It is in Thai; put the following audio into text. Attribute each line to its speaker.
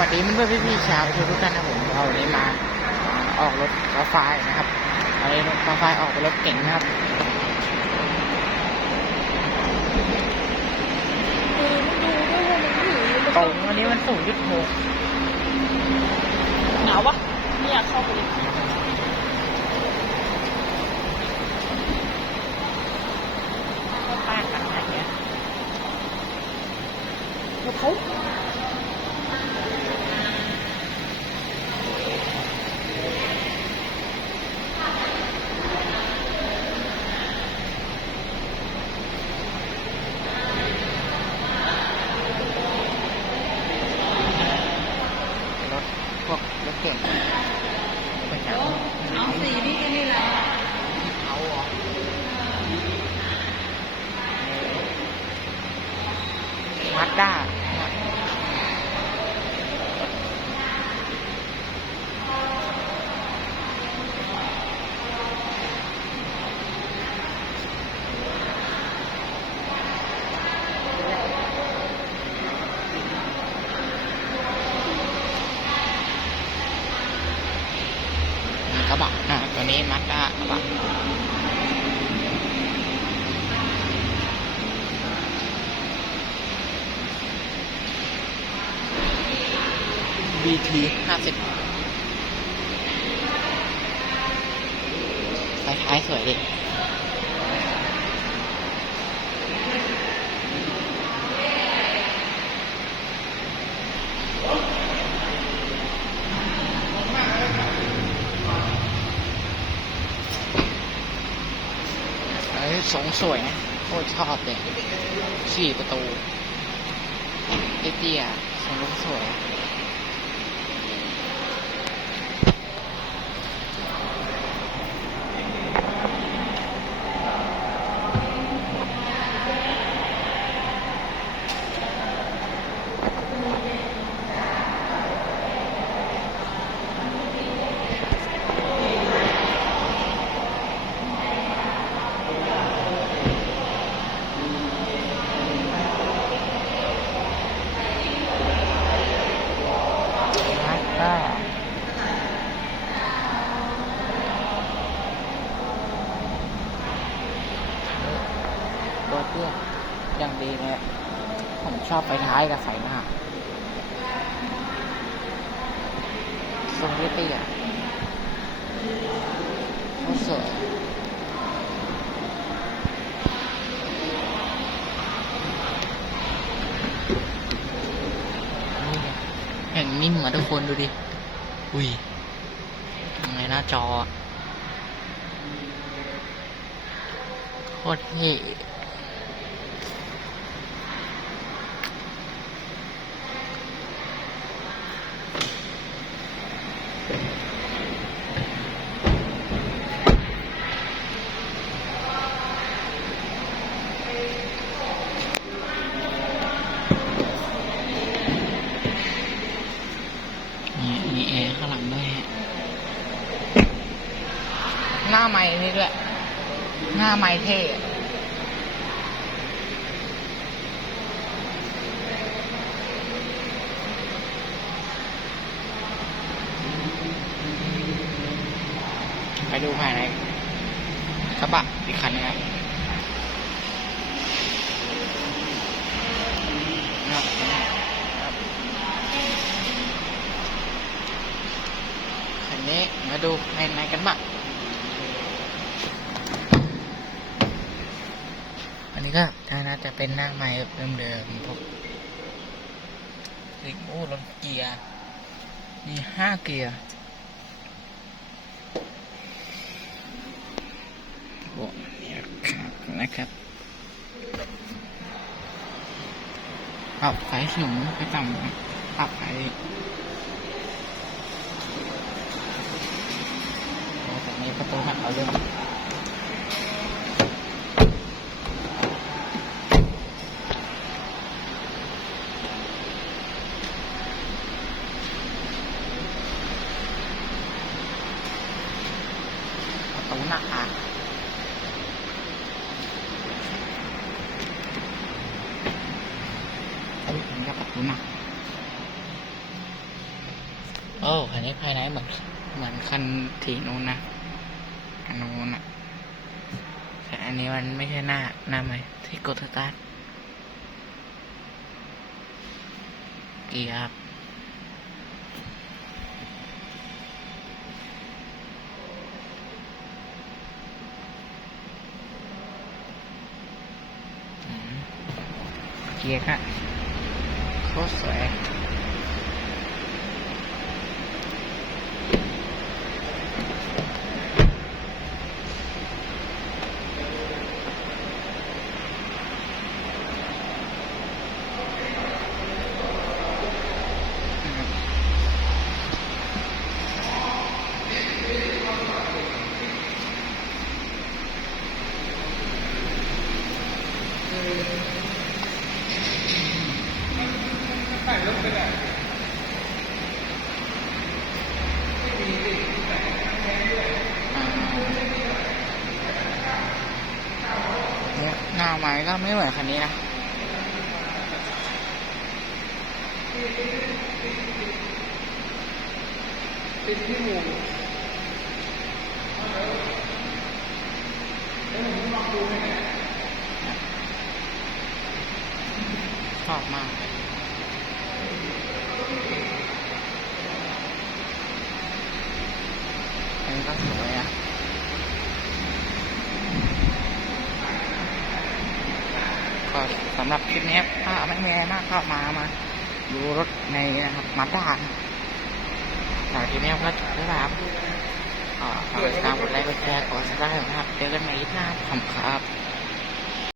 Speaker 1: วัสดีเพื่อนๆพี่ๆชาวทุกทุกท่านนะผมเราวันนี้มาออกรถกาไฟนะครับวันนี้รถกาไฟออกเป็นรถเก่งนะครับตรงวันนี้มันสูงยุดหก
Speaker 2: หนาววะไม่อยากเข้าไปเลย
Speaker 1: ก็ป้ากันอะไรเงี้ย
Speaker 2: เดี๋ยวเขา
Speaker 1: รถ พวกรถเก่งไปไหน
Speaker 2: เอาสีนี่ก็นี่แหละ
Speaker 1: เอาเหรอวัดได้ระบะอะตัว นี้มัด้ากระบะ BT ห้าสิบไฟท้ายสวยดิ เอ้สงสวยนะโคตรชอบเลยสี่ประตูเตี้ยๆทรงลุกสวย มาด้าตัวเตี้ยอย่างดีเลยผม ชอบไฟท้ายกับไฟหน้าทรงเตี้ยๆโคตรสวยนี่ไงอย่างนิ่มมาทุกคนดูดิ อุ้ยทำไงหน้าจออะโคตรเท่ ไม้นี่ด้วยหน้าไม้เท่ไปดูภายในกระบะอีกคันนึงครับครับครับคันนี้มาดูภายในกันบ้าง นี้ก็น่าจะเป็นหน้าไม้แบบเดิมๆพวกลิงโอ้รถเกียร์ มีห้าเกียร์โอ้นี่ครับนะครับปรับไฟสูงไปต่ำปรับไฟโอ้แต่นี้ประตูหักเอาเรื่อง ประตูห นักอะเฮ้ยมักปะหนักโอ้คันนี้ภายในเหมือนเหมือนคันถีนู้นนะอันนู้นอะแต่อันนี้มันไม่ใช่หน้าหน้าไหมที่กดสตาร์ทเกียร์ครับอืม เกียร์ครับโคตรสวย เนี่ยหน้าไม้ก็ไม่เหมือนคันนี้นะ
Speaker 2: เป็นที่หมู
Speaker 1: ชอบมากเลยอันนี้ก็สวยอะ ก็สำหรับคลิปนี้ถ้าไม่มีอะไรมากก็มามาดูรถในนะครับมาด้าสำหรับคลิปนี้ก็จบแล้วครับก็ฝากติดตามกดไลค์กดแชร์กดซับสไครต์นะครับเจอกันใหม่คลิปหน้าขอบคุณครับ